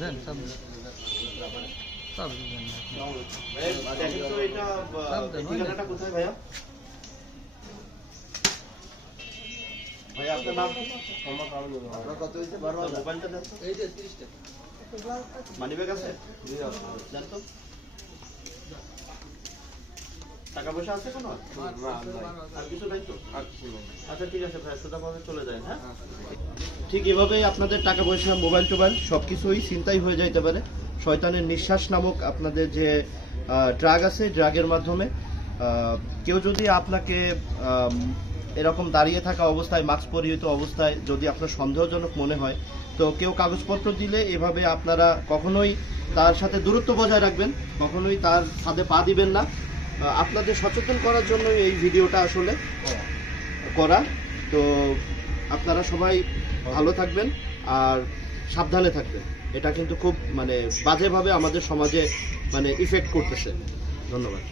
দেন সব সব দেন দেখেন তো এটা ঠিকানাটা কোথায় ভাইয়া? ভাইয়া আপনার নাম? আপনার কত হয়েছে? 12,000। মোবাইলটা দেন তো। এই যে 30 টাকা। মানিব্যাগ আছে? দেন তো। টাকা পয়সা আছে কোনো? আর কিছু নাই তো? আচ্ছা ঠিক আছে ভাই, সোজাভাবে চলে যায়। হ্যাঁ, ঠিক এভাবেই আপনাদের টাকা পয়সা, মোবাইল টোবাইল সব কিছুই ছিনতাই হয়ে যাইতে পারে। শয়তানের নিঃশ্বাস নামক আপনাদের যে ড্রাগ আছে, ড্রাগের মাধ্যমে কেউ যদি আপনাকে এরকম দাঁড়িয়ে থাকা অবস্থায়, মাস্ক পরিহিত অবস্থায় যদি আপনার সন্দেহজনক মনে হয়, তো কেউ কাগজপত্র দিলে এভাবে আপনারা কখনোই তার সাথে দূরত্ব বজায় রাখবেন, কখনোই তার ফাঁদে পা দিবেন না। আপনাদের সচেতন করার জন্য এই ভিডিওটা আসলে করা। তো আপনারা সবাই ভালো থাকবেন আর সাবধানে থাকবেন। এটা কিন্তু খুব বাজেভাবে আমাদের সমাজে ইফেক্ট করতেছে। ধন্যবাদ।